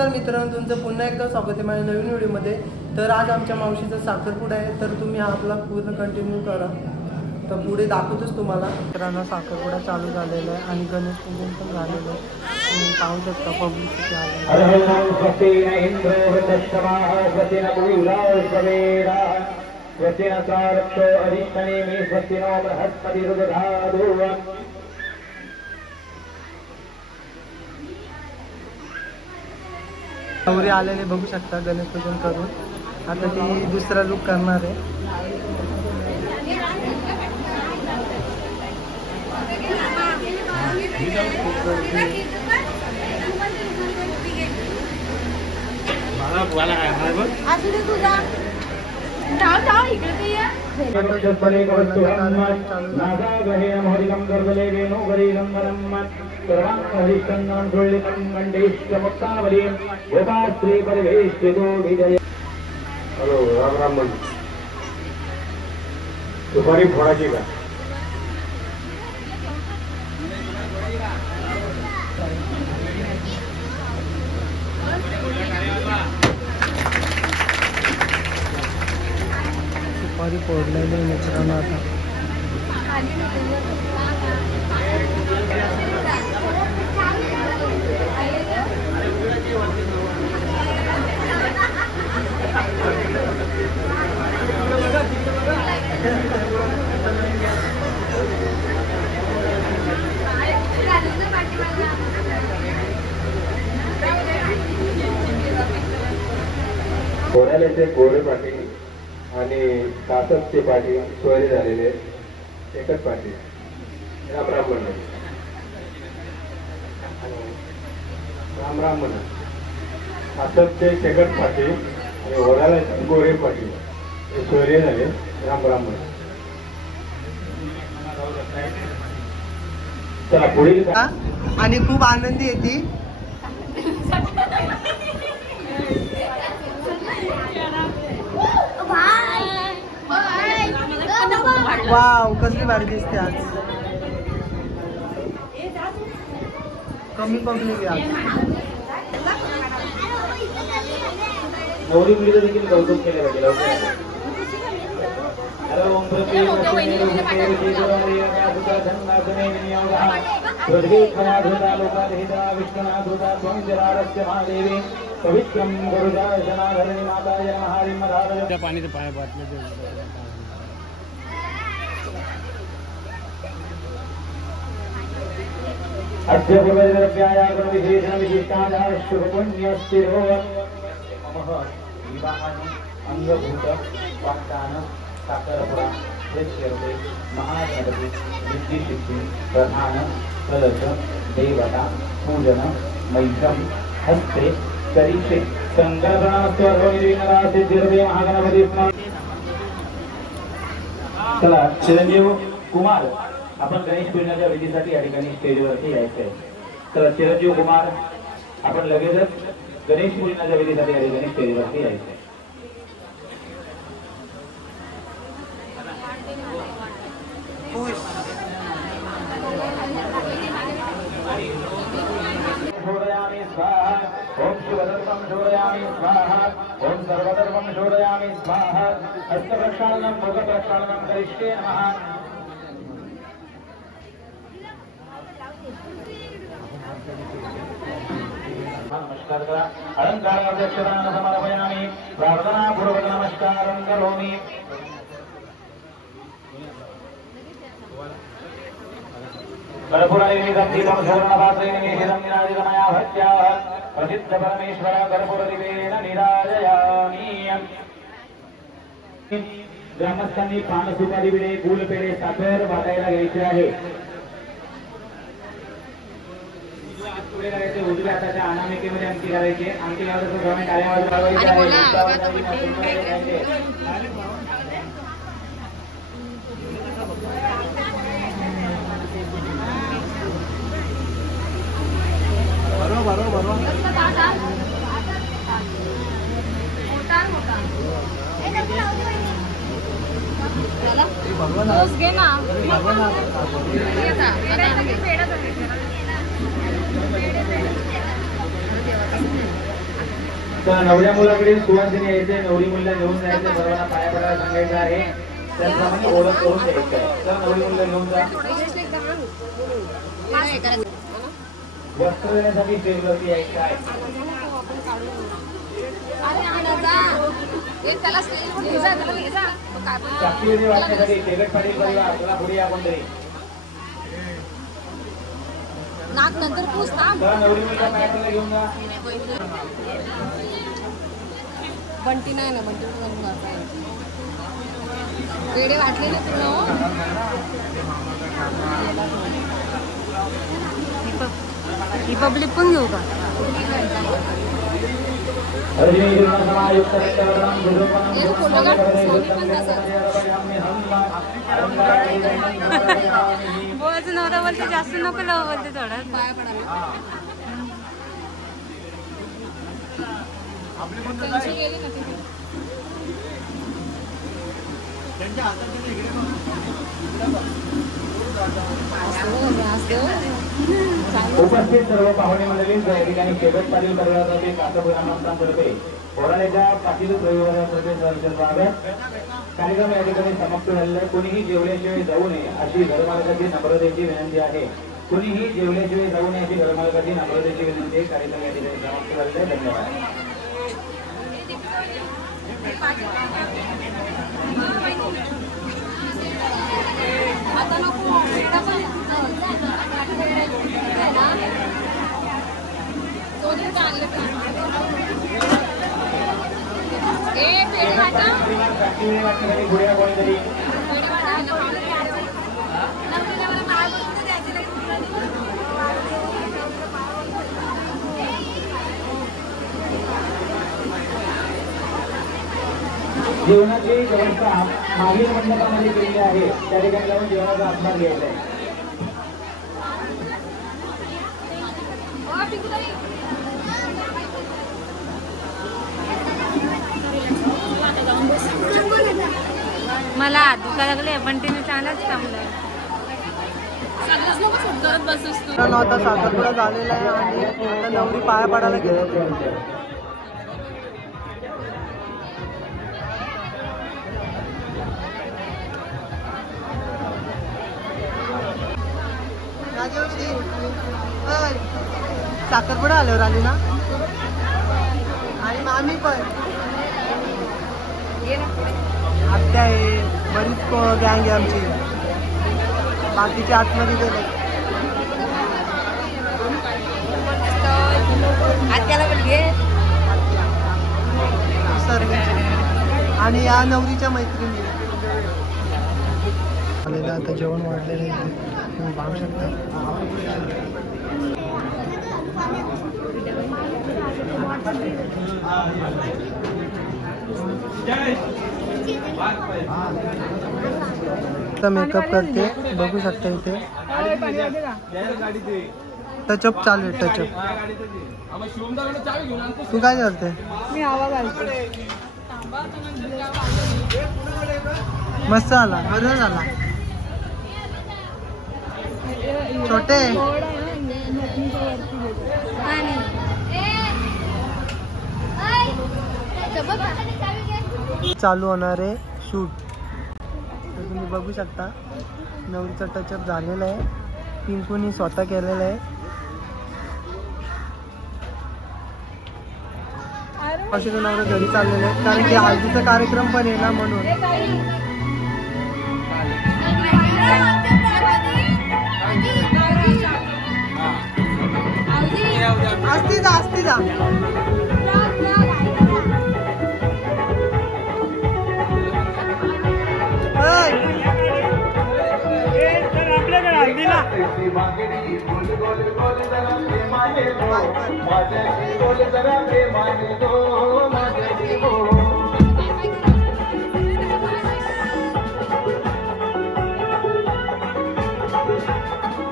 नमस्कार मित्रांनो, तुमचं पुन्हा एकदा स्वागत आहे माझ्या नवीन व्हिडिओमध्ये। तर आज आमच्या मावशीचा साखरपुडा आहे, तर तुम्ही हा आपला पूर्ण कंटिन्यू करा। तर पुढे दाखवतोच तुम्हाला। मित्रांनो साखरपुडा चालू झालेला आहे आणि गणेश पूजन पण झालेलं आहे। तुम्ही पाहू शकता पब्लिसिटी आहे। नवरी आलेले बघू शकता गणेश पूजन करून। आता ती दुसरा लुक करणार आहे। हॅलो राम राम मन दुपारी फोडायची का? दुपारी फोडलेले मित्रांनो आता कोऱ्याल्याचे गोरे पाटील आणि कासपचे पाटील सोयरे झालेले एकच पाटील राम राम म्हणा राम राम म्हणा कासपचे शेकट पाटील आणि ओऱ्याल्याचे गोरे पाटील हे सोयरे झाले राम राम म्हणा। चला पुढील आणि खूप आनंदी येते। वाव कसली भारी दिसते आज। कमी पब्लिक आहे आज। नवरी मुलीचं देखील कौतुक केले पाहिजे। पाणी पाया अंगभूत वाक्दान साखरपुडा महागणपती बुद्धिसिद्धी प्रधान कलश देवता पूजन मैत्रम हस्ते करीचे सिद्धिर्दे महागणपती। चला चिरंजीव कुमार आपण गणेश पूजनाच्या विधीसाठी या ठिकाणी स्टेजवरती यायचं आहे। चला चिरंजीव कुमार आपण लगेचच गणेश पूजनाच्या विधीसाठी या ठिकाणी स्टेजवरती यायचं आहे। ओम शिवधर्मं शोधयामि स्वाहा ओम सर्वधर्मं शोधयामि स्वाहा हस्तप्रक्षालनं मुखप्रक्षालनं करिष्ये नमः। नमस्कार करा अलंकाराध्यक्षतां समर्पयामि प्रार्थनापूर्वक नमस्कारं करोमि। कर्पूरनिवेदितं सुवर्णपात्रेण निवेदितं निराजितमया भक्त्या प्रसिद्ध परमेश्वर कर्पूरदीपेन निराजयामि। ग्रामस्थांनी पान सुपारी विडे फूल पेढे साखर वाटायला घ्यायचे आहे। उजव्या हाताच्या अनामिकेमध्ये अंकी करायचे। अंकी लावण्याचं गव्हर्नमेंट आल्यावर तर नवऱ्या मुलाकडे सुवासिनी यायचे, नवरी मुलीला घेऊन जायचे, सर्वांना पाया पडायला सांगायचं आहे, त्याप्रमाणे ओळख करून द्यायचं आहे. तर नवरी मुलीला घेऊन जा. वस्त्र देण्यासाठी स्टेजवरती यायचं आहे. साक्षीविधी वाचण्यासाठी शेगट पाटील परिवार तुला पुढे या कोणतरी. नवरी मुलीला पाया पडायला घेऊन जा. बंटी नाही ना, बंटी वेडे वाटले ना तुला. ही पब्लिक पण घेऊ का? नवरा बोलते जास्त नको लाव, बोलते थोडा पाया पडायला. उपस्थित सर्व पाहुणे मंडळी या ठिकाणी शेगट पाटील परिवारातर्फे कासपूर ग्रामस्थांतर्फे पोरालेच्या पाटील परिवारातर्फे सहर्ष स्वागत. कार्यक्रम या ठिकाणी समाप्त झालेला आहे. कोणीही जेवल्याशिवाय जाऊ नये अशी घरमालकाची नम्रतेची विनंती आहे. कोणीही जेवल्याशिवाय जाऊ नये अशी घरमालकाची नम्रतेची विनंती आहे. कार्यक्रम या ठिकाणी समाप्त झालेला आहे. धन्यवाद. आता नको जेवणाची व्यवस्था मागील मंडपामध्ये केलेली आहे. त्या ठिकाणी जाऊन जेवणाचा आस्वाद घ्यायचा आहे. मला हात दुखायला लागले, पण तिने चांगलंच थांबलं. आता साखरपुडा झालेला आहे आणि आता नवरी पाया पडायला गेले. साखरपुडा आल्यावर आली ना, आणि मामी पण आत्या आहे, बरीच गँग आहे आमची. बाकीचे आतमध्ये गेले. आणि या नवरीच्या मैत्रिणी आलेलं. आता जेवण वाढलेलं आहे, तुम्ही पाहू शकता. मेकअप करते, बघू शकता इथे. टचअप चालू आहे, टचअप. तू काय करते? मी हवा घालते. मस्त आला, बरं झाला. छोटे चालू होणार आहे शूट. तर तुम्ही बघू शकता नवरीचा टचअप झालेला आहे. पिंकूनी स्वतः केलेला आहे. असे नवरा घरी चाललेले आहेत, कारण की हळदीचा कार्यक्रम पण आहे ना, म्हणून. असती जा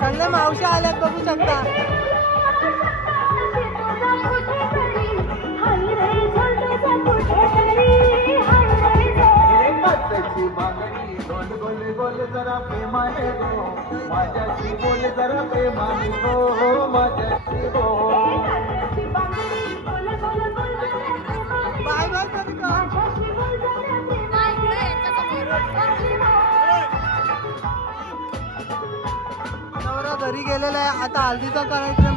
चांगल्या मावशी आल्यात, बघू शकता. जरा प्रेमाने गो माझ्याशी बोल, जरा प्रेमाने गो माझ्याशी गो. घरी गेलेला आहे. आता हल्दीचा कार्यक्रम